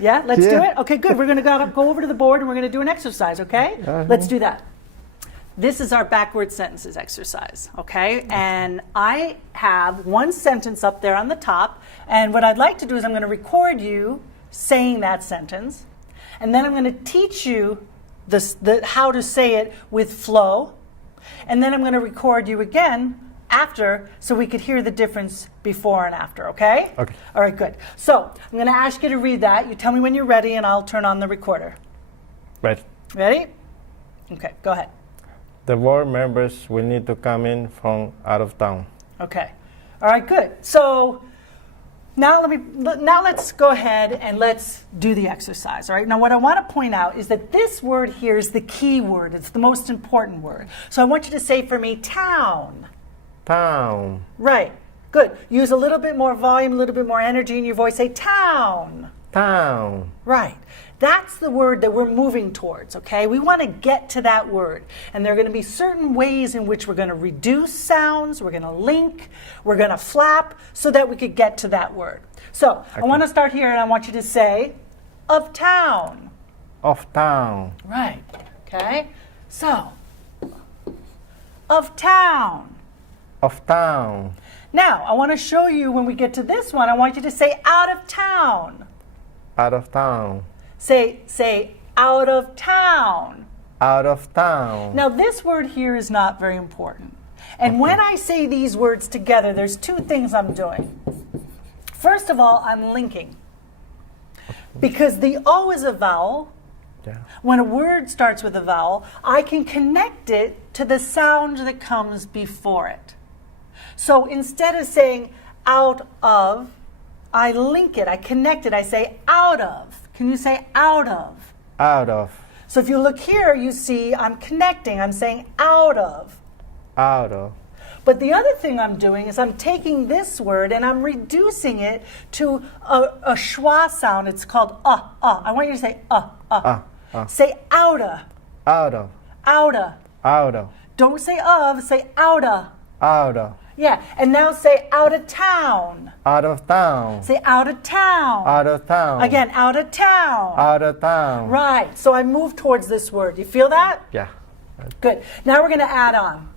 Yeah, let's do it. Okay, good. We're going to go over to the board and we're going to do an exercise, okay? Let's do that. This is our backward sentences exercise, okay? And I have one sentence up there on the top, and what I'd like to do is I'm going to record you saying that sentence, and then I'm going to teach you how to say it with flow, and then I'm going to record you again after so we could hear the difference before and after, okay? Okay. All right, good. So I'm going to ask you to read that. You tell me when you're ready, and I'll turn on the recorder. Right. Ready? Okay, go ahead. The board members will need to come in from out of town. Okay. All right, good. So now let's go ahead and let's do the exercise. All right. Now what I want to point out is that this word here is the key word. It's the most important word. So I want you to say for me, town. Town. Right. Good. Use a little bit more volume, a little bit more energy in your voice. Say town. Town. Right. That's the word that we're moving towards, okay? We want to get to that word. And there are going to be certain ways in which we're going to reduce sounds, we're going to link, we're going to flap, so that we could get to that word. So I want to start here, and I want you to say, of town. Of town. Right. Okay. So, of town. Of town. Now, I want to show you when we get to this one, I want you to say out of town. Out of town. Say out of town. Out of town. Now this word here is not very important. And when I say these words together, there's two things I'm doing. First of all, I'm linking. Because the O is a vowel. Yeah. When a word starts with a vowel, I can connect it to the sound that comes before it. So instead of saying out of, I link it, I connect it, I say out of. Can you say out of? Out of. So if you look here, you see I'm connecting. I'm saying out of. Out of. But the other thing I'm doing is I'm taking this word and I'm reducing it to a schwa sound. It's called I want you to say Say outa. Outa. Outa. Outa. Don't say of, say outa. Outa. Yeah, and now say out of town. Out of town. Say out of town. Out of town. Again, out of town. Out of town. Right, so I move towards this word. You feel that? Yeah. Good. Now we're going to add on.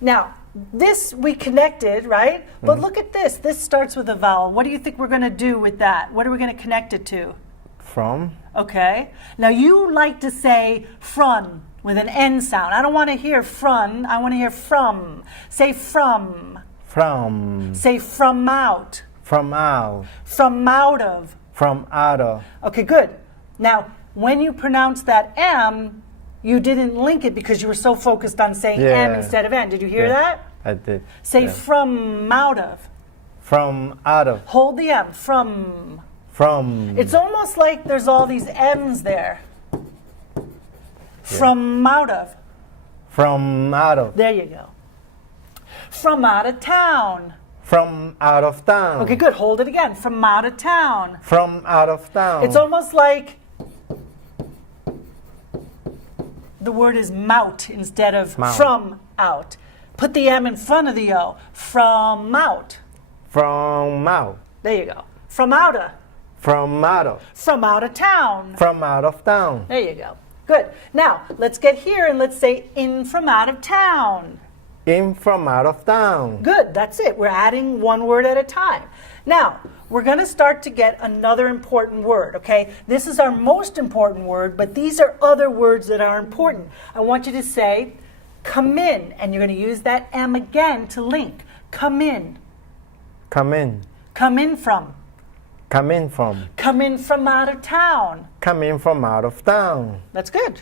Now, this we connected, right? But look at this. This starts with a vowel. What do you think we're going to do with that? What are we going to connect it to? From. Okay. Now you like to say from with an N sound. I don't want to hear from. I want to hear from. Say from. From. Say from out. From out. From out of. From out of. Okay, good. Now, when you pronounce that M, you didn't link it because you were so focused on saying M instead of N. Did you hear that? I did. Say from out of. From out of. Hold the M. From. From. It's almost like there's all these M's there. From out of. From out of. There you go. From out of town. From out of town. Okay, good. Hold it again. From out of town. From out of town. It's almost like the word is mout instead of Mout. from out. Put the M in front of the O. From out. From out. There you go. From out of. From out of. From out of town. From out of town. There you go. Good. Now, let's get here and let's say in from out of town. In from out of town. Good. That's it. We're adding one word at a time. Now, we're going to start to get another important word, okay? This is our most important word, but these are other words that are important. I want you to say come in, and you're going to use that M again to link. Come in. Come in. Come in from. Come in from. Come in from out of town. Come in from out of town. That's good.